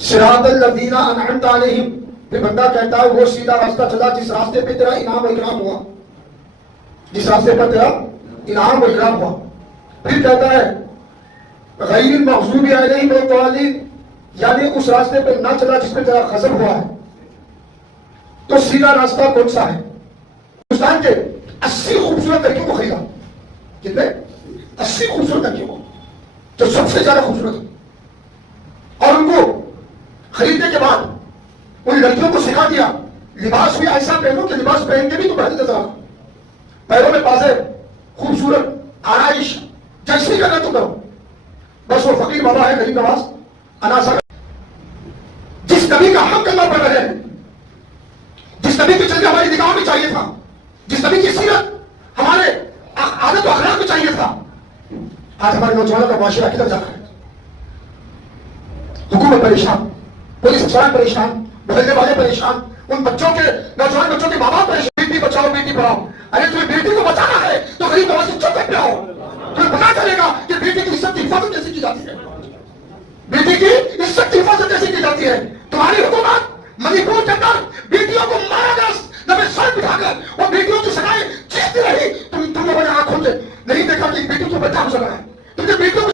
सिरातल लज़ीना अनअमता अलैहिम, फिर बंदा कहता है वो सीधा रास्ता चला जिस रास्ते पे तेरा इनाम और इकराम हुआ, जिस रास्ते पर तेरा इनाम और इकराम हुआ। फिर कहता है गैरिल मग़ज़ूबि अलैहिम वद्दालिन, यानी उस रास्ते पे ना चला जिस पे तेरा गज़ब हुआ है। तो सीधा रास्ता कौन सा है? हिंदुस्तान के 80 खूबसूरत लड़कियों को खरीदा। कितने? 80 खूबसूरत लड़कियों को, जो सबसे ज्यादा खूबसूरत है, और उनको खरीदने के बाद उन लड़कियों को सिखा दिया लिबास भी ऐसा पहनो कि लिबास पहन के भी तुम बेहतर नजर आना, पैरों में पाजे, खूबसूरत आराइश, जैसे करना तुम करो। बस वो फकीर बाबा है, गरीब नवाज, अनासा, जिस नबी का हम कलमा पढ़ रहे हैं, जिस नबी के चलते हमारी निगाहों में चाहिए था, जिस नबी की सीरत हमारे आदत और अखलाक में चाहिए था, आज हमारे नौजवानों का माशरा किधर जा रहा है? हुकूमत परेशान, पुलिस अफसरान परेशान, मोहल्ले वाले परेशान, उन बच्चों के, नौजवान बच्चों के माँ बाप परेशान। बेटी बचाओ बेटी पढ़ाओ। अरे तुम्हें बेटी को बचाना है तो गरीब नवाज से चुप करते हो। तुम्हें पता चलेगा कि बेटी की इज्जत की हिफाजत कैसे की जाती है, बेटी की इज्जत की हिफाजत कैसे की जाती है। तुम्हारी हुकूमत मणिपुर के अंदर बेटियों को मारा गया, नबे सर बिठाकर, और बेटियों की सगाई जीतती रही। तुम लोगों ने आंखों से नहीं देखा कि बेटी को बच्चा हो सका है। तुमने बेटियों को।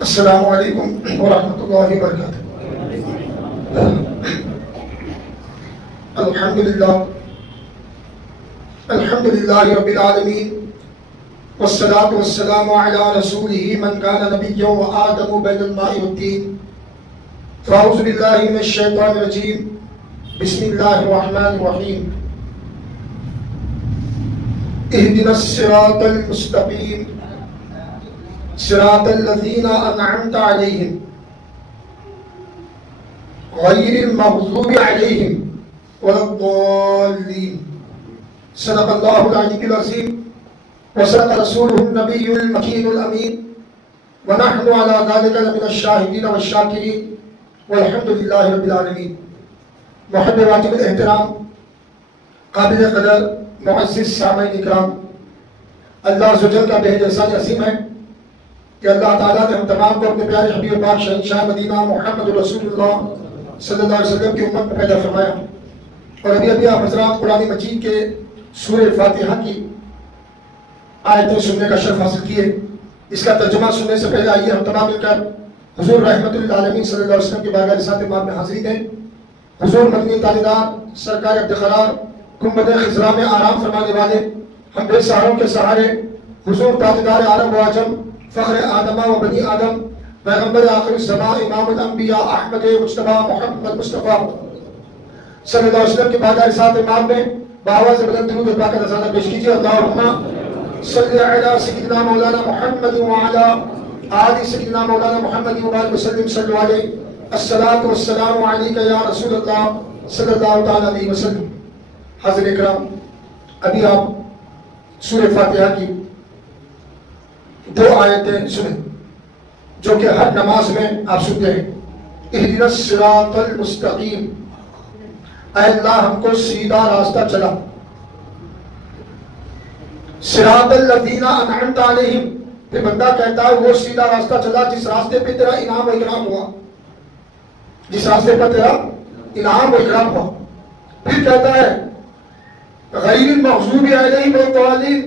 अस्सलामु अलैकुम व रहमतुल्लाहि व बरकातुहू। अल्हम्दुलिल्लाह रब्बिल आलमीन वस्सलातु वस्सलामु अला रसूलिही मन कान नबिय्यन व आदमु बैनल माइ वत्तीन। फ़अऊज़ु बिल्लाहि मिनश शैतानिर रजीम। बिस्मिल्लाहिर रहमानिर रहीम। इहदिनस सिरातल मुस्तक़ीम सिरातल लज़ीना अनअमता अलैहिम गैरिल मग़ज़ूबि अलैहिम वलद्दाल्लीन। सदक़ल्लाहुल अलीयुल अज़ीम व सदक़ रसूलुहुन नबियुल मकीनुल अमीन व नहनु अला ज़ालिका लमिनश शाहिदीन वश्शाकिरीन वल्हम्दुलिल्लाहि रब्बिल आलमीन। मुहब्बे वाजिबुल एहतराम, काबिल क़दर मुअज़्ज़िज़ सामईन इकराम, अल्लाह अज़्ज़वजल का बेहद एहसान अज़ीम है कि अल्लाह ताला ने हम तमाम को अपने प्यारे हबीब पाक शहंशाह मदीना मुहम्मद रसूलुल्लाह सल्लल्लाहु अलैहि वसल्लम की उम्मत में पैदा फरमाया। और अभी अभी आप हज़रात कुरान मजीद के सूरह फातिहा की आयतें सुनने का शर्फ हासिल किए। इसका तर्जुमा सुनने से पहले आइए हम तमाम मिलकर हुजूर रहमतुल आलमीन सल्लल्लाहु अलैहि वसल्लम की बारगाह रिसालत इमाम में हाज़िरी दें। हुजूर मदनी तालिदार सरकार अब्दुलक़रार गुंबद खिज़रा में आराम फरमाने वाले हम बेसहारों के सहारे हुजूर तालिदार आरब व अजम फ़ख्र आदमा व बनी आदम पैगम्बर आखिर ज़मा इमामुल अंबिया अहमद मुज्तबा मोहम्मद मुस्तफ़ा सल्लल्लाहु अलैहि वसल्लम की बारगाह रिसालत इमाम में बावाज़ बुलंद दुरूद पाक का नज़ारा पेश कीजिए। अल्लाहुम्मा सल्लि अला सय्यिदिना मौलाना मुहम्मद व अला आलि सय्यिदिना मौलाना मुहम्मद व बारिक वसल्लिम सल्लल्लाहु अलैहि। अस्सलातु वस्सलामु अलैका या रसूलल्लाह सल्लल्लाहु तआला अलैहि वसल्लम। हाज़िर इकराम, अभी आप सूरह फातिहा की दो आयतें सुने जो कि हर नमाज में आप सुनते हैं। इहदिनस सिरातल मुस्तक़ीम, अल्लाह हमको सीधा रास्ता चला। सिरातल लज़ीना अनअमता अलैहिम, फिर बंदा कहता है वो सीधा रास्ता चला जिस रास्ते पे तेरा इनाम और इकराम हुआ, जिस रास्ते पर तेरा इनाम और इकराम हुआ। फिर कहता है गैरिल मग़ज़ूबि अलैहिम वद्दाल्लीन,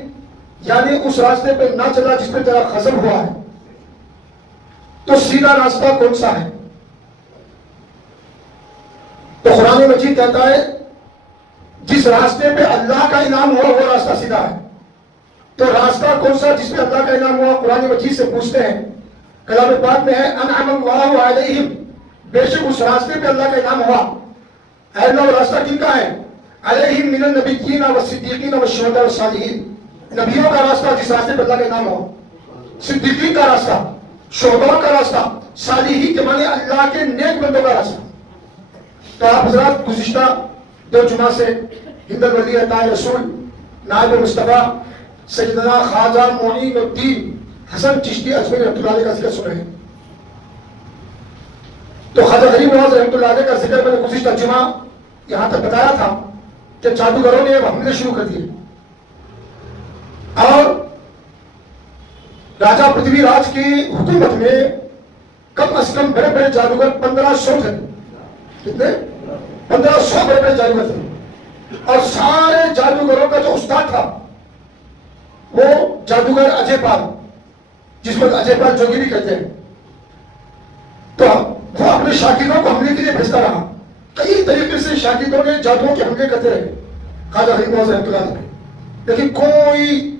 यानी उस रास्ते पे ना चला जिस पे तेरा गज़ब हुआ है। तो सीधा रास्ता कौन सा है? तो कुरान मजीद कहता है जिस रास्ते पे अल्लाह का इनाम हुआ वो रास्ता सीधा है। तो रास्ता कौन सा जिसपे अल्लाह का इनाम हुआ? कुरान मजीद से पूछते हैं। कलाम पाक में है अनअमल्लाहु अलैहिम, बेशक उस रास्ते पे अल्लाह का इनाम हुआ। अल्लाह वो रास्ता किनका है? अलैहिम मिनन नबिय्यीन व सिद्दीकीन व शुहदा व सालिहीन, नबियों का रास्ता जिस रास्ते पे अल्लाह का इनाम हुआ, सिद्दीकीन का रास्ता, शुहदा का रास्ता, सालिहीन के माने अल्लाह के नेक बंदों का रास्ता। तो आप हज़रात गुज़िश्ता दो जुमा से हिंदल वली अताए रसूल नायब मुस्तफ़ा सैयदना ख्वाजा मोइनुद्दीन हसन चिश्ती अजमेरी रहमतुल्लाह अलैह का जिक्र सुन रहे हैं। तो ख्वाजा गरीब नवाज रहमतुल्लाह अलैह का जिक्र मैंने गुज़िश्ता जुमा यहां तक बताया था कि जादूगरों ने हमले शुरू कर दिए और राजा पृथ्वीराज की हुकूमत में कम अज कम बड़े बड़े जादूगर 1500 थे। कितने? 1500 बड़े बड़े जादूगर थे। और सारे जादूगरों का जो उस्ताद था वो जादूगर अजय पाल, जिसको अजय पाल जोगी भी कहते हैं। तो वो अपने शागिर्दों को हमले के लिए भेजता रहा। कई तरीके से शागिर्दों ने जादुओं के हमले करते रहे ख्वाजा गरीब नवाज रहमतुल्लाह अलैह, लेकिन कोई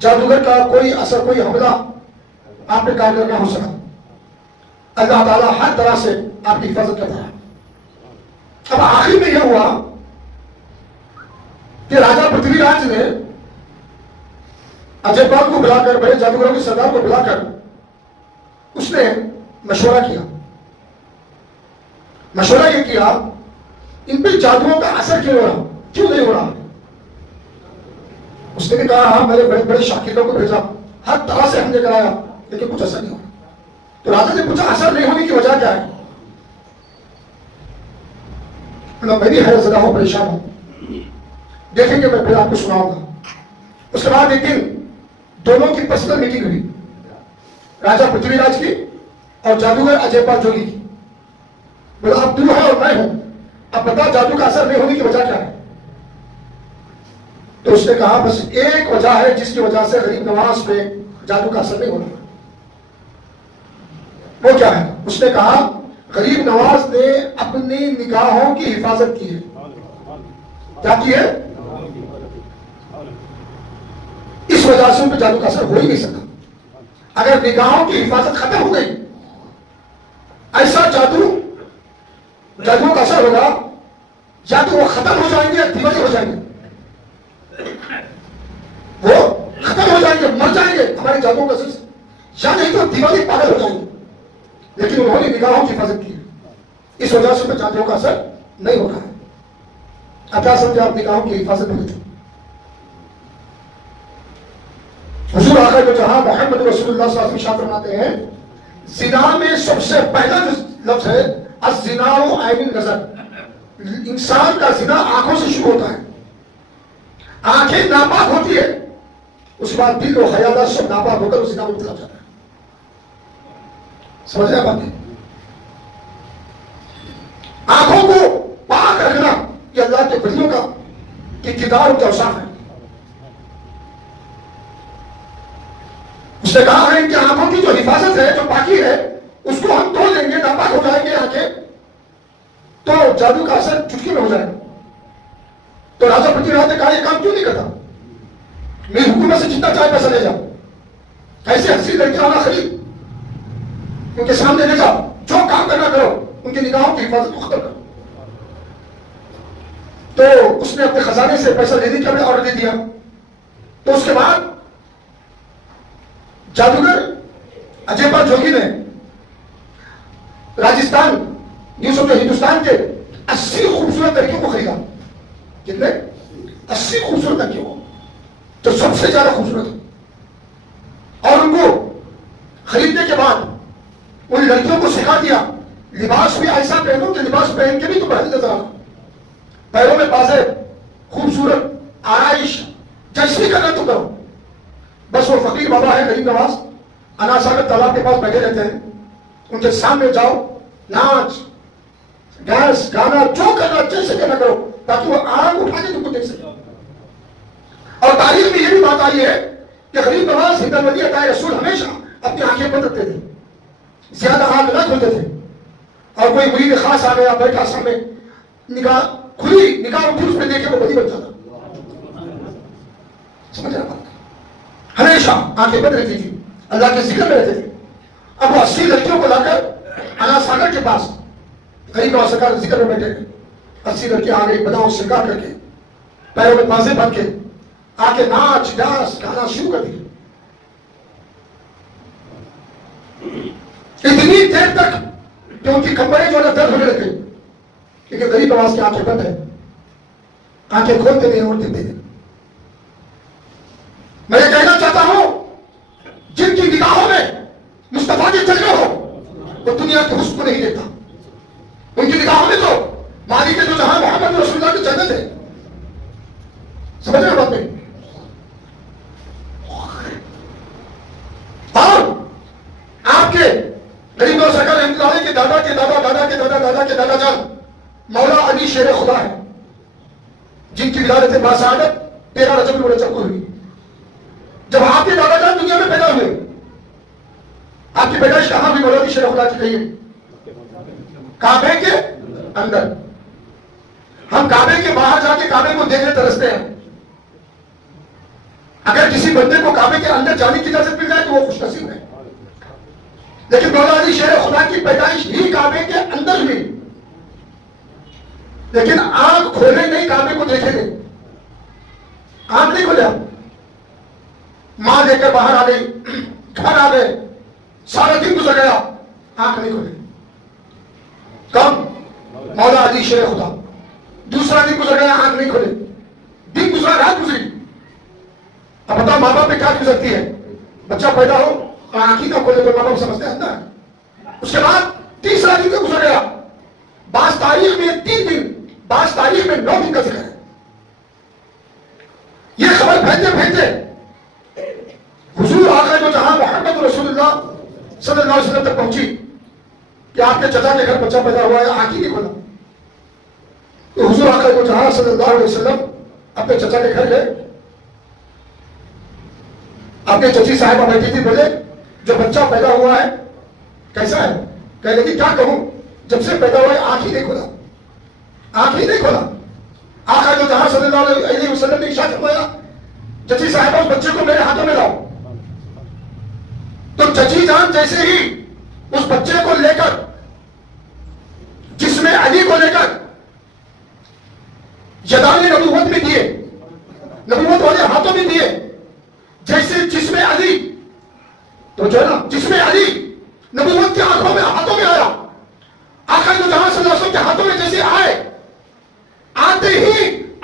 जादूगर का कोई असर, कोई हमला आप पे कारगर ना हो सका। अल्लाह ताला हर तरह से आपकी हिफाजत करता है। अब आखिर में यह हुआ कि राजा पृथ्वीराज ने अजय पाल को बुलाकर, बड़े जादूगरों के सरदार को बुलाकर उसने मशवरा किया। मशवरा यह किया इन पे जादुओं का असर क्यों हो रहा, क्यों नहीं हो रहा। उसने भी कहा हाँ, मेरे बड़े बड़े शागिर्दों को भेजा, हर तरह से हमने कराया, लेकिन कुछ असर नहीं हुआ। तो राजा ने पूछा असर नहीं होने की वजह क्या है। मैं भी हैरतज़दा हूं, परेशान हूं, देखेंगे, मैं फिर आपको सुनाऊंगा। उसके बाद एक दिन दोनों की पर्सनल मीटिंग हुई, राजा पृथ्वीराज की और जादूगर अजय पाल जोगी की। बोला अब तू है और मैं हूं, अब बता जादू का असर नहीं होने की वजह क्या है। तो उसने कहा बस एक वजह है जिसकी वजह से गरीब नवाज पे जादू का असर नहीं हो रहा। वो क्या है? उसने कहा गरीब नवाज ने अपनी निगाहों की हिफाजत की है। क्या की है? इस वजह से उन पर जादू का असर हो ही नहीं सकता। अगर निगाहों की हिफाजत खत्म हो गई, ऐसा जादुओं का असर होगा, या तो वो खत्म हो जाएंगे या दीवाने हो जाएंगे, वो खत्म हो जाएंगे, मर जाएंगे हमारे जादुओं का असर, या नहीं तो दीवाने पागल हो जाएंगे। लेकिन उन्होंने निगाहों की हिफाजत की, इस वजह से जादुओं का असर नहीं हो रहा है। अब क्या समझे आप निगाहों की हिफाजत में थे। हुजूर आकर जो जहां मोहम्मद रसूलुल्लाह सल्लल्लाहु अलैहि वसल्लम फरमाते हैं, जिना में सबसे पहला जो लफ्ज है अज़्ज़िनाउ ऐनिन नज़र, इंसान का जिना आंखों से शुरू होता है। आंखें नापाक होती है, उसके बाद दिल और ख्यालात सब नापाक होकर उस जिना में चला जाता है। समझ रहे बात? आंखों को पाक रखना ये अल्लाह के बंदों का किरदार और औसाफ है। उसने कहा है कि आंखों की जो हिफाजत है, जो पाकी है, उसको हम तोड़ लेंगे, नापाक हो जाएंगे आंखें, तो जादू का असर चुटकी में हो जाएगा। तो राजा पृथ्वीराज ने कहा यह काम क्यों नहीं करता, मेरी हुकूमत से जितना चाहे पैसा ले जाओ, ऐसे हंसी लड़कियां आना खरीद, उनके सामने ले जाओ, जो काम करना करो, उनकी निगाहों की हिफाजत को खत्म करो। तो उसने अपने खजाने से पैसा लेने का भी ऑर्डर दे दिया। तो उसके बाद जादूगर अजय पाल जोगी ने राजस्थान, यूं समझो हिंदुस्तान के 80 खूबसूरत लड़कियों को खरीदा। कितने? 80 खूबसूरत लड़कियों को, जो सबसे ज्यादा खूबसूरत है। और उनको खरीदने के बाद उन लड़कियों को सिखा दिया लिबास भी ऐसा पहनो कि लिबास पहन के भी तो पहन नजर आना, पैरों में बाज़ेब, खूबसूरत आराइश, जैसी करना तो करो। बस वो फकीर बाबा है गरीब नवाज, अनासागर तालाब के पास बैठे रहते हैं, उनके सामने जाओ, नाच डांस गाना जो करना जैसे करना करो, ताकि वो आंख उठा के तुमको देख सके। और तारीख में ये भी बात आई है कि गरीब नवाज हिंदल वली अताए रसूल हमेशा अपनी आंखें बंद रखते थे, ज्यादा आंख न खोलते थे। और कोई मुरीद खास आ गया, बैठा सामने, निगाह खुली, निगाह उठी, उसमें देखे वो बली बन जाता। समझ रहा बात? हमेशा आंखें बंद रहती थी, अल्लाह के जिक्र में रहते थे। अब वो 80 लड़कियों को लाकर अनासागर के पास गरीब नवाज सरकार जिक्र में बैठे, 80 लड़कियां आ गई, बनाओ श्रृंगार करके, पैरों में बाजे बन के आके नाच डांस गाना शुरू कर दिया। इतनी देर तक कि उनकी कमरें जो है दर्द होने लग गई, लेकिन गरीब नवाज की आंखें बंद है, आंखें खोलते नहीं और देते नहीं। मैं ये कहना चाहता हूं, जिनकी निगाहों में मुस्तफा के जलवे हो, वो दुनिया के हुस्न को नहीं देखता। उनकी निगाहों में तो मालिक के जो जहां मोहम्मद रसूलुल्लाह के जन्नत है। समझ रहे हो बात में? और आपके रहमतुल्लाह के दादा के दादा दादा के दादा दादा के दादा जान मौला अली शेर खुदा है, जिनकी विलादत बासादत 13 रजब को हुई। जब आपके दादा जान दुनिया में पैदा हुए, आपकी पैदाइश कहां हुई? मौला अली शेर खुदा की कही काबे के अंदर। हम काबे के बाहर जाके काबे को देखने तरसते हैं। अगर किसी बंदे को काबे के अंदर जाने की इजाजत मिल जाए तो वो खुशनसीब है। लेकिन मौला अली शेर खुदा की पैदाइश ही काबे के अंदर हुई, लेकिन आंख खोले नहीं, काबे को देखे नहीं, आंख नहीं खोले। मां लेकर बाहर आ गई, घर आ गए, सारा दिन गुजर गया, आंख नहीं खोले। कब? मौला अली शेर खुदा। दूसरा दिन गुजर गया, आंख नहीं खोले, दिन गुजरा, रात गुजरी। अब बताओ माँ बाप पे क्या गुजरती है? बच्चा पैदा हो और आंख ही ना खोले तो माँ बाप समझते हैं अंदर। उसके बाद तीसरा दिन गुजर गया, बास तारीख में 3 दिन, बास तारीख में 9 दिन का जिक्र है। यह खबर फैलते फैलते हुजूर आका जो जहां मोहम्मद रसूलुल्लाह सल्लल्लाहु अलैहि वसल्लम तक पहुंची कि आपके चचा के घर बच्चा पैदा हुआ है, आंख ही नहीं खोला। तो हुजूर आका जो जहां सल्लल्लाहु अलैहि वसल्लम अपने चचा के घर गए, अपने चची साहिबा बैठी थी, बोले जो बच्चा पैदा हुआ है कैसा है? कह लगी क्या कहूं, जब से पैदा हुआ है आंख ही नहीं खोला, आंख ही नहीं खोला। आका जो जहां सल्लल्लाहु अलैहि वसल्लम ने इरशाद फरमाया, चची साहिबा उस बच्चे को मेरे हाथों में लाओ। तो चची जान जैसे ही उस बच्चे को लेकर, जिसमें अली को लेकर यदाने नबूवत में दिए, नबूवत वाले हाथों में दिए, जैसे जिसमें अली, तो जो है ना जिसमें अली नबूवत के आंखों में हाथों में आया, आका जो जहां सल्लल्लाहु अलैहि वसल्लम के हाथों में जैसे आए, आते ही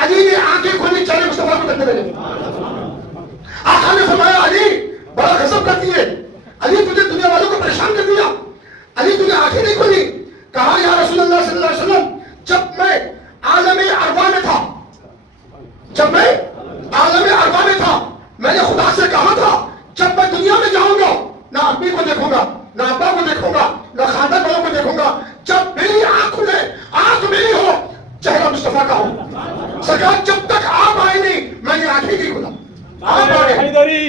अली ने आंखें खोली, चेहरे मुस्तफा को देखने लगे। आका ने फरमाया अली बड़ा गजब करती है, अली तुझे दुनिया वालों को परेशान कर दिया, अली तुझे आंखें नहीं खोली। कहा या रसूलुल्लाह सल्लल्लाहु अलैहि वसल्लम, जब मैं आलमे अरवा में था, जब मैं आलमे अरवा में था, मैंने खुदा से कहा था जब मैं दुनिया में जाऊंगा ना अम्मी को देखूंगा, ना अब्बा को देखूंगा, ना खानदान वालों को देखूंगा, जब मेरी आंख खुले, आंख मेरी हो, चेहरा मुस्तफा का हो। सरकार जब तक आप आए नहीं, मैंने आंखें नहीं खुला। आप आ गए हैदरी,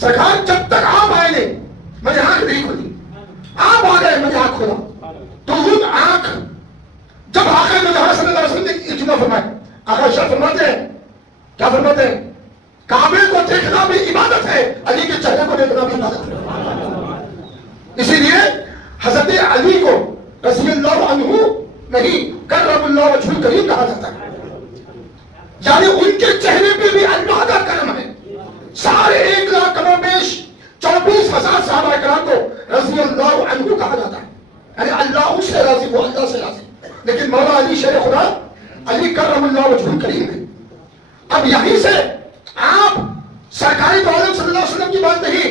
सरकार जब तक आप आए नहीं, मैंने आंख नहीं खुली, आप आ गए, मैंने आंख खोला। तो उन आंख जब आका सल्लल्लाहु अलैहि वसल्लम ने इज्मा फरमाया, आका इरशाद फरमाते हैं, क्या फरमाते हैं? काबे को देखना भी इबादत है, अली के चेहरे को देखना भी इबादत है। इसीलिए हजरत अली को रज़ियल्लाहु अन्हु नहीं, करमुल्लाह वजहुल करीम कहा जाता है, यानी उनके चेहरे पे भी अल्लाह का करम है। सारे 1 लाख करोड़ बेश 24,000 सहाबा किराम को रज़ियल्लाहु अन्हु कहा जाता है, यानी अल्लाह उससे राजी, वो अल्लाह से राजी। लेकिन मौला अली शेर खुदा, अली करमुल्लाह वजहुल करीम है। अब यहीं से आप सरकारी तो आलम सल्लल्लाहु अलैहि वसल्लम की बात नहीं,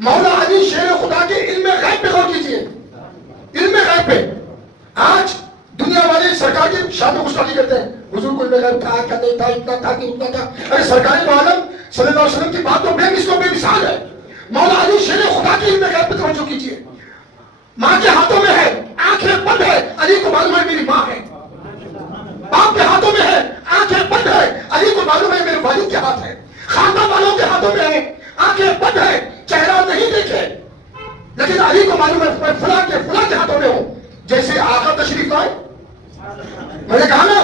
मौला अली शेर खुदा के इल्म गैब पे गौर कीजिए। इल्म गैब पे आज दुनिया वाले सरकार की शान गुस्ताखी करते हैं, हुजूर को इल्म गैब था, क्या नहीं था, इतना था कि उतना था। अरे सरकारी तो आलम सल्लल्लाहु अलैहि वसल्लम की बात तो बेमिसाल है। मौला अली शेर खुदा की इल्म गैब पे तवज्जो कीजिए। मां के हाथों में है, आंखें बंद है, अली को मालूम है मेरी मां है। बाप के हाथों में है, आंखें बंद है, अली को मालूम है मेरे वालिद के हाथ है। खानदान वालों के हाथों में है, आंखें बंद है, चेहरा नहीं देखे, लेकिन अली को मालूम है मैं फुला के हाथों में हूं। जैसे आका तशरीफ लाए, मैंने कहा ना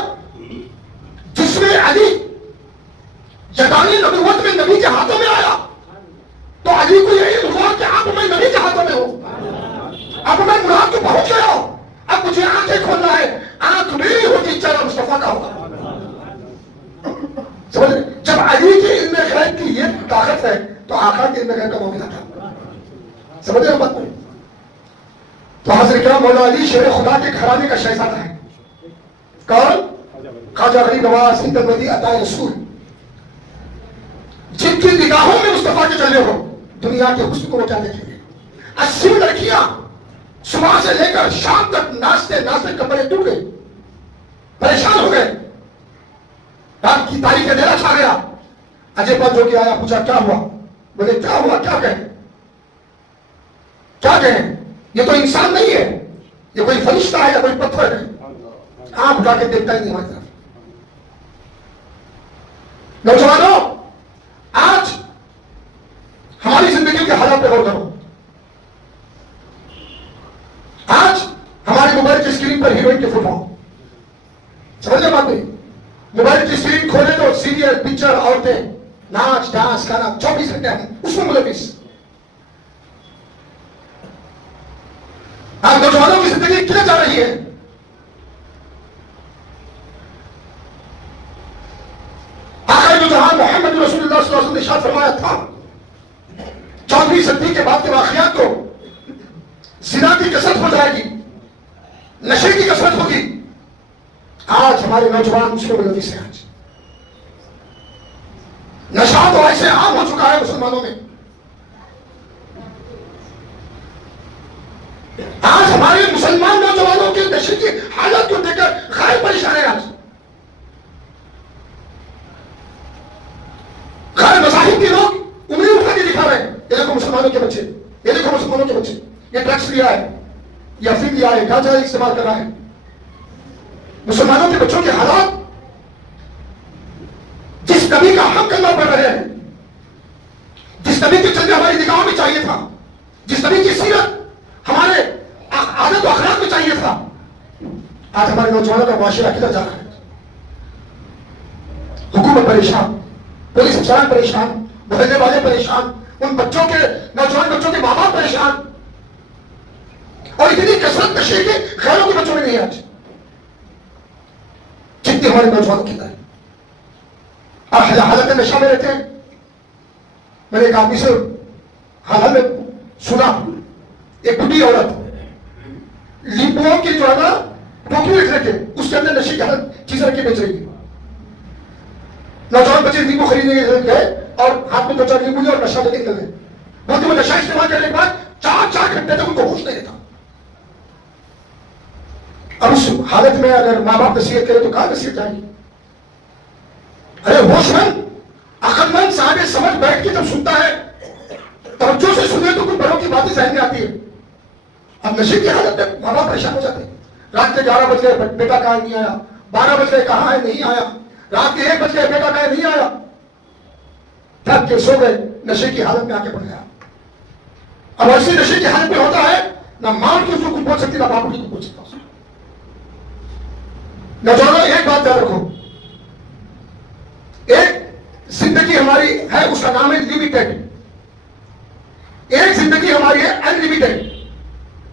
जिसमें अली जदानी नबूवत में नबी के हाथों में आया, तो अली को यही हुआ कि अब मैं नबी के हाथों में हूं, अब मैं मुराद को पहुंच गया हूं, अब मुझे आंखें खोलना है, आंख मेरी होगी, चेहरा मुस्तफा का होगा। समझ रहे? जब अली के इल्म गैब की ये ताकत है तो आका के इल्म गैब का मौका था। समझ रहे हो बात? तो हाजिर क्या, मौला अली शेर खुदा के घराने का शहजादा है। कौन? ख्वाजा गरीब नवाज हिंदवती अता रसूल, जिनकी निगाहों में मुस्तफा के चले हो, दुनिया के हुस्न को क्या देखेंगे। 80 लड़कियां सुबह से लेकर शाम तक नाचते नाचते कपड़े टूट गए, परेशान हो गए, रात की तारीख का अंधेरा छा गया। अजय पर जो कि आया, पूछा क्या हुआ? बोले क्या हुआ, क्या कहे? क्या कहें, ये तो इंसान नहीं है, ये कोई फरिश्ता है या कोई पत्थर है। आंख उठा के देखता ही नहीं हमारी तरफ। नौजवानों, आज हमारी जिंदगी के हालात पे गौर करो। आज हमारे मोबाइल की स्क्रीन पर हीरोइन के फोटो, समझ बात नहीं। मोबाइल की स्क्रीन खोले तो सीरियल, पिक्चर, औरतें, नाच, डांस, गाना, 24 घंटे हम उसमें मुलविस। आज नौजवानों की जिंदगी किधर जा रही है? आखिर जहां मोहम्मद रसूलुल्लाह सल्लल्लाहु अलैहि वसल्लम ने इरशाद फरमाया था, 14वीं सदी के बाद के वाकयात को जिना की कसरत हो जाएगी, नशे की कसरत होगी। आज हमारे नौजवान उसमें मुलविस हैं। आज नशा तो ऐसे आम हो चुका है मुसलमानों में। आज हमारे मुसलमान नौजवानों के नशे की हालत को देखकर गैर परेशान है। आज गैर मज़ाहिब के लोग उंगली उठा के दिखा रहे हैं, ये देखो मुसलमानों के बच्चे, ये देखो मुसलमानों के बच्चे, ये ड्रग्स लिया है या फिर लिया है, गांजा इस्तेमाल कर रहा है। मुसलमानों के बच्चों के हालात, जिस नबी का हम कलमा पढ़ रहे हैं, जिस नबी के चलने हमारी निगाहों में चाहिए था, जिस नबी की सीरत हमारे आदत और अखलाक में चाहिए था, आज हमारे नौजवानों का माशरा किधर जा रहा है? हुकूमत परेशान, पुलिस अफसरान परेशान, मोहल्ले वाले परेशान, उन बच्चों के, नौजवान बच्चों के माँ बाप परेशान, और इतनी कसरत नशे के खैरों के बच्चों में नहीं है आज जितनी हमारे नौजवानों की है। आप हालत नशा में रहते हैं। मैंने एक आदमी से हाल में सुना, एक बुढ़ी औरत लींबुओं की जो है ना टोकरी रख रखे, उसके अंदर नशे की चीज रख के बेच रही है। नौजवान बच्चे लींबू खरीदने गए और हाथ में 2-4 लींबू लिए और नशा लेके निकल गए। बोलते वो नशा इस्तेमाल करने के बाद 4-4 घंटे तक उनको होश नहीं रहता। अब उस हालत में अगर माँ बाप नसीहत करे तो कहां नसीहत जाएगी? अरे होशमंद, अक्लमंद, साहब समझ बैठ के जब सुनता है, तवज्जो से सुने तो कुछ बड़ों की बातें जहन में आती है। अब नशे की हालत में माँ बाप परेशान हो जाते हैं। रात के 11 बज गए, बेटा कहां नहीं आया, 12 बज गए, कहां है, नहीं आया, रात के 1 बज गए, बेटा कहां नहीं आया, थक के सो गए, नशे की हालत में आके पड़ गया। अब ऐसी नशे की हालत में होता है, ना मां की उसको कुछ बोल सकती, ना बाप की कुछ बोल सकता। नौजवानों, एक बात याद रखो, एक जिंदगी हमारी है, उसका नाम है लिमिटेड। एक जिंदगी हमारी है अनलिमिटेड।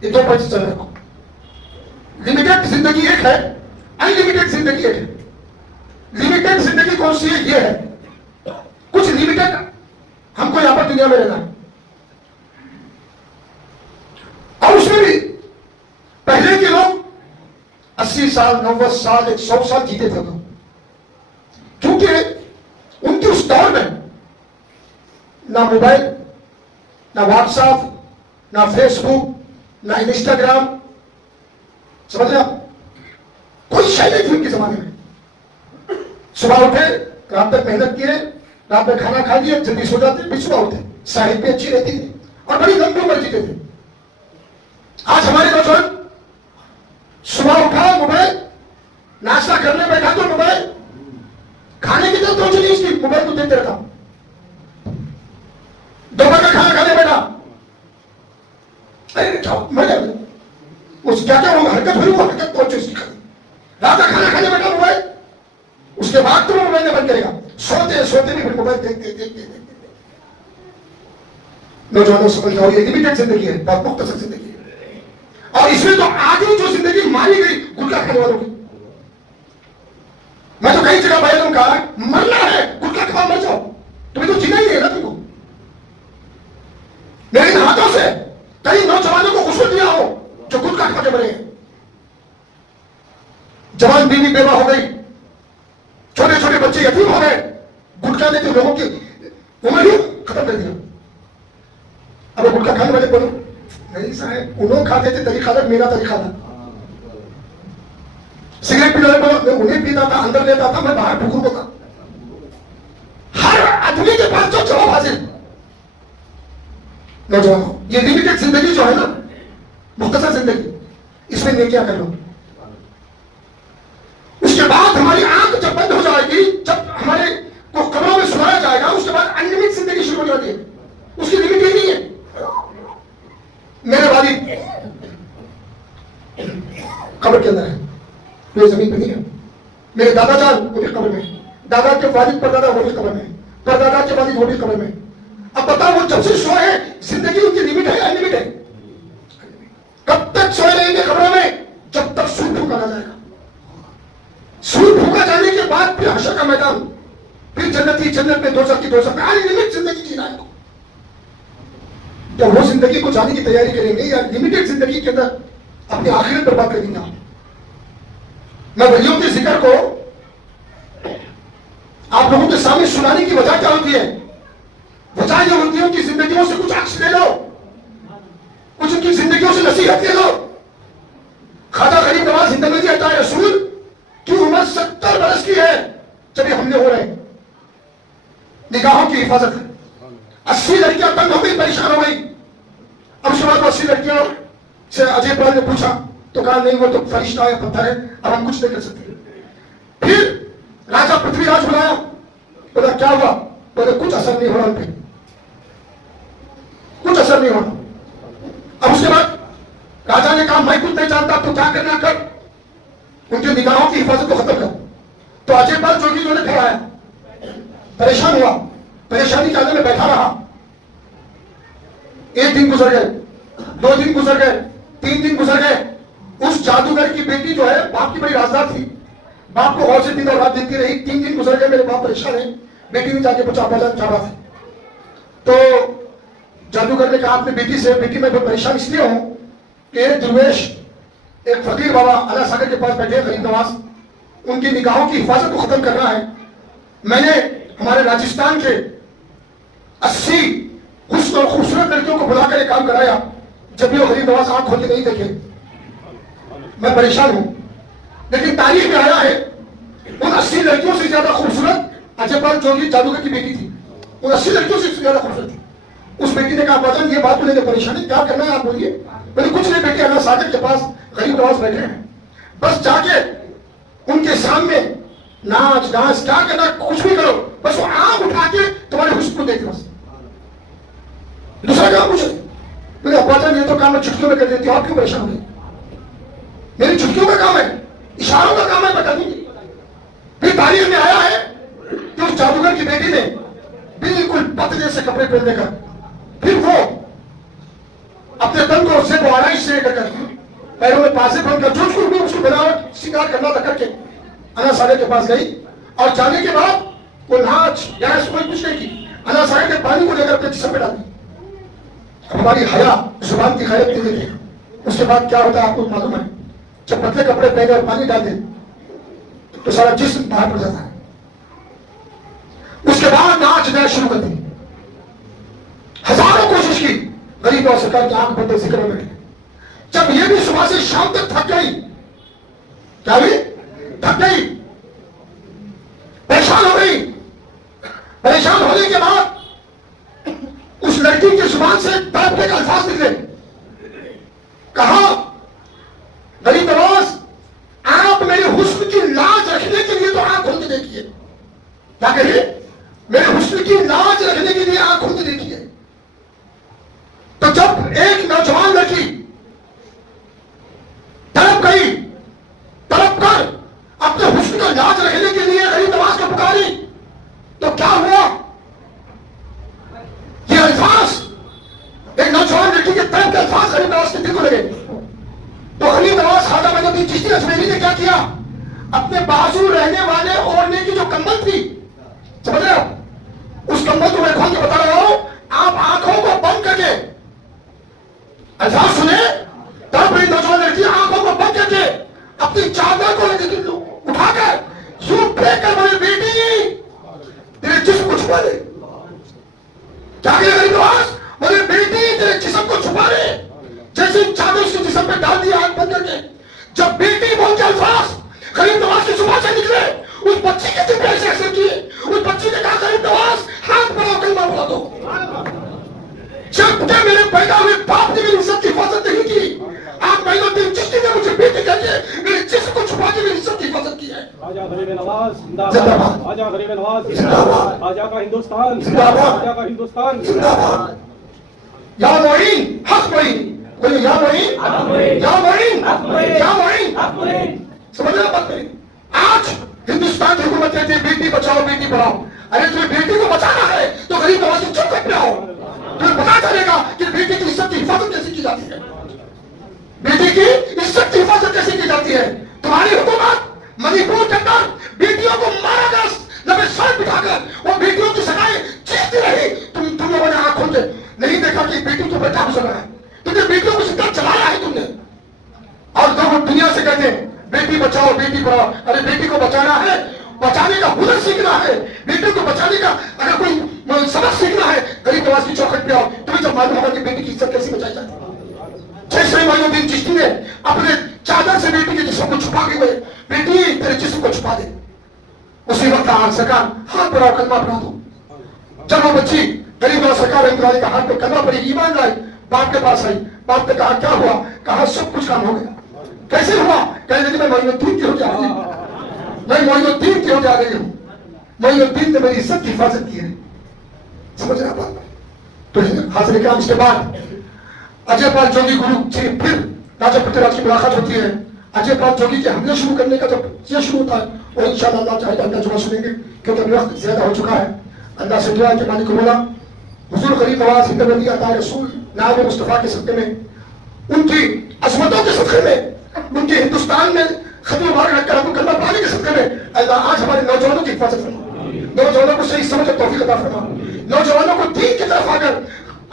ये 2 पॉइंट चल रखो। लिमिटेड जिंदगी एक है, अनलिमिटेड जिंदगी एक है। लिमिटेड जिंदगी कौन सी है? ये है, कुछ लिमिटेड हमको यहां पर दुनिया में रहना है, और उसमें भी पहले के लोग 80 साल, 90 साल, 100 साल जीते थे, क्योंकि उनके उस दौर में ना मोबाइल, ना व्हाट्सएप, ना फेसबुक, ना इंस्टाग्राम, समझ रहे आप, कोई शय नहीं थी उनके जमाने में। सुबह उठे, रात तक मेहनत किए, रात में खाना खा लिया, जल्दी सो जाते, फिर सुबह उठे, सेहत भी अच्छी रहती थी और बड़ी लंबी उम्र जीते थे। आज हमारे नौजवान सुबह उठा, मोबाइल, नाश्ता करने बैठा तो मोबाइल, खाने की तरफ तो नहीं, उसकी मोबाइल को देखते रहता। दोपहर का खाना खाने बैठा, अरे मजा उस क्या क्या हरकत हुई, वो हरकत पहुंचे उसकी खानी। रात का खाना खाने बैठा मोबाइल, उसके बाद तो मोबाइल बंद करेगा, सोते सोते भी फिर मोबाइल देखते देखते देखते। नौजवानों समझ जाओ, ये लिमिटेड जिंदगी है, बहुत मुख्तसर जिंदगी है। और इसमें तो आधी जो जिंदगी मारी गई गुटखा खाने वालों की। मैं तो कई जगह बैठूं, कहा मरना है, गुटखा खाओ मर जाओ, तुम्हें तो जीना ही है ना। तुमको मेरे इन हाथों से कई नौजवानों को गुस्सा दिया हो जो गुटखा खा के मरे हैं। जवान बीवी बेवा हो गई, छोटे छोटे बच्चे यतीम हो गए, गुटखा देते लोगों की उम्र ही खत्म कर दिया। अब गुटखा खाने वाले बोलो, नहीं साहब, उन्होंने खाते थे तरीका अलग, मेरा तरीका था। सिगरेट पीने वाले बोलो, मैं उन्हें पीता था, अंदर लेता था, मैं बाहर ठुकुर होता। हर आदमी के पास जो जवाब हाजिर, नौजवानों, ये लिमिटेड जिंदगी जो है ना, मुख्तसर जिंदगी, इसमें नेकियां कर लो। उसके बाद हमारी आंख जब बंद हो जाएगी, जब हमारे को कब्रों में सुनाया जाएगा, उसके बाद अनलिमिटेड जिंदगी शुरू हो जाती है। उसकी लिमिट ही नहीं है। मेरे वालिद कब्र के अंदर है, वे जमीन पे नहीं है। मेरे दादा जान वो भी कब्र में, दादा के वालिद परदादा वो भी कब्र में, परदादा के वालिद वो भी कब्र में। अब बताओ, वो जब से सोए हैं, जिंदगी उनकी लिमिट है अनलिमिट है? कब तक सोए रहेंगे कब्रों में? जब तक सूर फूका ना जाएगा। सूर फूका जाने के बाद फिर हशर का मैदान, फिर जन्नती जन्नत में, दोज़ख की दोज़ख में, अनलिमिटेड जिंदगी जीना है। तो वो जिंदगी को जाने की तैयारी करेंगे या लिमिटेड जिंदगी के अंदर अपनी आखिरत बर्बाद कर देंगे? मैं वलियों के जिक्र को आप लोगों के सामने सुनाने की वजह क्या होती है? वजह यह होती है उनकी जिंदगियों से कुछ अक्स ले लो, कुछ उनकी जिंदगियों से नसीहत ले लो। ख्वाजा गरीब नवाज हिंदवी अता रसूल की उम्र 70 बरस की है जब ये हमले हो रहे हैं। निगाहों की हिफाजत है। 80 लड़कियां तंग हो गई, परेशान हो गई। अब उसके बाद 80 लड़कियों से अजय पाल ने पूछा तो कहा नहीं, वो तो फरिश्ता है, पत्थर है, अब हम कुछ नहीं कर सकते। फिर राजा पृथ्वीराज बुलाया, बोला क्या हुआ? बोले कुछ असर नहीं हो रहा उन पे, कुछ असर नहीं हो रहा। अब उसके बाद राजा ने कहा मैं कुछ नहीं जानता, तो क्या करना कर, उनकी निगाहों की हिफाजत को खत्म कर। तो अजय पाल जोगी जो ने फिर आया, परेशान हुआ, परेशानी के आगे में बैठा रहा। 1 दिन गुजर गए, 2 दिन गुजर गए, 3 दिन गुजर गए। उस जादूगर की बेटी जो है, बाप की बड़ी राजदार थी, बाप को और से दिन और रात देती रही। 3 दिन गुजर गए, मेरे बाप परेशान है। बेटी ने जाके पूछा अब्बाजान क्या बात है? तो जादूगर ने कहा अपनी बेटी से, बेटी मैं बहुत परेशान इसलिए हूं कि दुर्वेश एक फकीर बाबा अला सागर के पास बैठे गरीब नवाज, उनकी निगाहों की हिफाजत को खत्म करना है। मैंने हमारे राजस्थान के 80 हुस्न और खूबसूरत लड़कियों को बुलाकर काम कराया, जब भी वो गरीब नवाज आंख खोल के नहीं देखे। मैं परेशान हूं, लेकिन तारीख में आया है उन 80 लड़कियों से ज्यादा खूबसूरत अजय पाल जोगी जादूगर की बेटी थी। उन 80 लड़कियों से ज्यादा खूबसूरत थी। उस बेटी ने कहा अब्बाजान ये बात को लेकर परेशानी क्या करना है आप बोलिए। बोले कुछ नहीं बेटी, अल्लाह सागर के पास गरीब नवाज बैठे हैं, बस जाके उनके सामने नाच डांस क्या करना कुछ भी करो, बस वो आंख उठा के तुम्हारे हुस्न को देखे, बस दूसरा काम कुछ। बोले अब्बाजान ये तो काम मैं चुटकियों में कर देती हूँ, आप क्यों परेशान हुए? मेरी चुटकियों का काम है, इशारों का काम है, बता दूंगी। फिर तारीख में आया है कि उस जादूगर की बेटी ने बिल्कुल पतले से कपड़े पहन देकर, फिर वो अपने तन को से आराइश से कर पैरों में पासे पहनकर जो कुछ भी उसको बनावट श्रृंगार करना था करके अना सागर के पास गई। और जाने के बाद वो नाच डांस कोई कुछ नहीं की, अना सागर के पानी को लेकर अपने जिस्म पे डाली। हमारी हया जुबान की खैरत के लिए उसके बाद क्या होता है आपको मालूम है? जब पतले कपड़े पहने और पानी डाल दे तो सारा जिस्म बाहर पड़ जाता है। उसके बाद नाच डांस शुरू कर दी। हजारों कोशिश की, गरीब और सरकार की आंख बंद जिक्र में बैठे। जब ये भी सुबह से शाम तक थक गई, क्या हुई? थक गई, परेशान हो गई। परेशान होने के बाद उस लड़की की जुबान से तड़प के अल्फाज निकले। कहा गरीब नवाज आप मेरे हुस्न की लाज रखने के लिए तो आंख खोल के देखिए। क्या कहिए? मेरे हुस्न की लाज रखने के लिए आंख खोल के देखिए। तो जब एक नौजवान लड़की तड़प गई, तड़प कर अपने हुस्न का लाज रखने के लिए गरीब नवाज को पुकारी, तो क्या हुआ? ये अल्फाज एक नौजवान लड़की के तड़प के अल्फाज गरीब नवाज के दिल को लगे। तो गरीब नवाज ख्वाजा मोइनुद्दीन चिश्ती अजमेरी ने क्या किया? अपने बाजू रहने वाले ओढ़ने की जो कंबल थी, समझ रहे हो, उस कंबल को मैं खोल के बता रहा हूं, आप आंखों को बंद करके अल्फाज सुने, तब मेरी नौजवान लड़की आंखों को बंद करके अपनी चादर को उठाकर यूं फेंक कर बोले बेटी तेरे जिस्म को छुपा दे। क्या कहे गरीब नवाज? बोले बेटी तेरे जिस्म को छुपा दे। जैसे चादर उसके जिस्म पे डाल दिया आंख बंद करके, जब बेटी बोल के अल्फाज गरीब नवाज की जुबान से निकले, उस बच्ची के दिल पे ऐसे असर किए। उस बच्ची ने कहा गरीब नवाज हाथ बढ़ाओ कलमा बोला दो। जब तक मेरे पैदा हुए बाप ने मेरी इज्जत की हिफाजत नहीं की, आप मोइनुद्दीन चिश्ती ने मुझे बेटे कहकर मेरे जिस्म को छुपा के मेरी इज्जत की हिफाजत की है। आजा गरीब नवाज जिंदाबाद, जिंदाबाद। आजा गरीब नवाज जिंदाबाद। आजा का हिंदुस्तान जिंदाबाद। आजा का हिंदुस्तान जिंदाबाद। या मोइन हक मोइन, बोलिए या मोइन या मोइन या मोइन। समझ रहे बात मेरी? आज हिंदुस्तान की हुकूमत कहती है बेटी बचाओ बेटी पढ़ाओ। अरे तुम्हें बेटी को बचाना है तो गरीब नवाज को चुप कर आओ, तुम्हें पता चलेगा कि बेटी की इज्जत की हिफाजत कैसे की जाती है, बेटी की इज्जत की हिफाजत कैसे की जाती है। तुम्हारी हुकूमत मणिपुर के अंदर बेटियों को मारा गया, लबे सर बिठाकर और बेटियों की सगाई चीखती रही। तुम लोगों ने आंख खोल के नहीं देखा कि बेटी को बेटा गुजरा है, तुमने बेटियों को सिद्धा चलाया है तुमने। और लोग दुनिया से कहते हैं बेटी बचाओ बेटी पढ़ाओ। अरे बेटी को बचाना है, बचाने का हुनर सीखना है, बेटी को बचाने का अगर कोई सबक सीखना है, गरीब नवाज की चौखट पे आओ, तुम्हें जब मालूम होगा कि बेटी की इज्जत कैसे बचाई जाती है। जैसे मोइनुद्दीन चिश्ती ने अपने चादर से बेटी के जिस्म को छुपा के हुए, बेटी तेरे जिस्म को छुपा दे, उसी वक्त आज सरकार हाथ बढ़ाओ कलमा पढ़ा दो। जब वो बच्ची गरीब नवाज सरकार रहमतुल्लाह के हाथ पे कलमा पड़ी, ईमान लाई, बाप के पास आई, बाप ने कहा क्या हुआ, कहा सब कुछ काम हो गया। कैसे हुआ? कहने लगी मैं मोइनुद्दीन की हो जा रही हूँ, मैं मोइनुद्दीन की हो जा रही हूँ, मोइनुद्दीन ने मेरी इज्जत की हिफाजत की है। समझ रहे बात? तो हाजिर किराम, इसके बाद अजय पाल जोगी गुरु से फिर राजा पृथ्वीराज की मुलाकात होती है। अजय पाल जोगी के हमले शुरू करने का जब ये शुरू होता है और इंशाअल्लाह अल्लाह चाहे अल्लाह जुमा सुनेंगे क्योंकि अभी वक्त ज्यादा हो चुका है। अल्लाह से दुआ के मालिक को बोला हुजूर गरीब नवाज हिंद नबी अता रसूल नाब मुस्तफा के सदक़े में, उनकी अजमतों के सदक़े में, उनके हिंदुस्तान में खत्म मुबारक रखकर हम कलमा पाने के सदक़े में अल्लाह आज हमारे नौजवानों की हिफाजत फरमा, नौजवानों को सही समझ और तौफीक अता फरमा, नौजवानों को दीन की तरफ आकर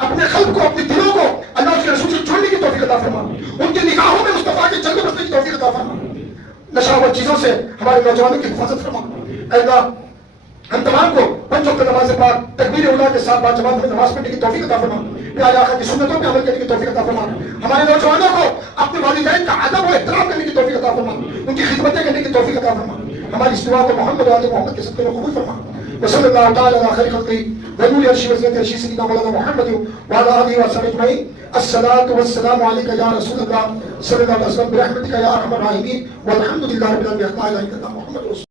अपने क़ल्ब को, अपने दिलों को अल्लाह के रसूल से जोड़ने की तौफीक अता फरमा, उनकी निगाहों में मुस्तफा के जन्नत बसने की तौफीक अता फरमा, नशावर चीजों से हमारे नौजवानों की हिफाजत फरमा। अल्लाह हम तमाम को पंच वक्त नमाज़ पाक तकबीर उला के साथ बाद जमात में नमाज पढ़ने की तौफीक अता फरमा, प्यारे आका की सुन्नतों पे अमल करने की तौफीक अता फरमा, हमारे नौजवानों को अपने वालिदैन का अदब और एहतराम करने की तौफीक अता फरमा, उनकी खिदमतें करने की तौफीक अता फरमा, हमारी इस दुआ को मोहम्मद वाले मोहम्मद के सदक़े में कबूल फरमा। वसल्लल्लाहु तआला अला खैरि खल्क़ी व नूरि अर्शी वज़नत अर्शी सय्यिदना मौलाना मुहम्मद व अला आलिहि व सल्लम अजमईन। अस्सलातु वस्सलामु अलैका या रसूलल्लाह सल्लल्लाहु अलैहि वसल्लम बिरहमतिका या अरहमर राहिमीन वल्हम्दुलिल्लाहि रब्बिल आलमीन।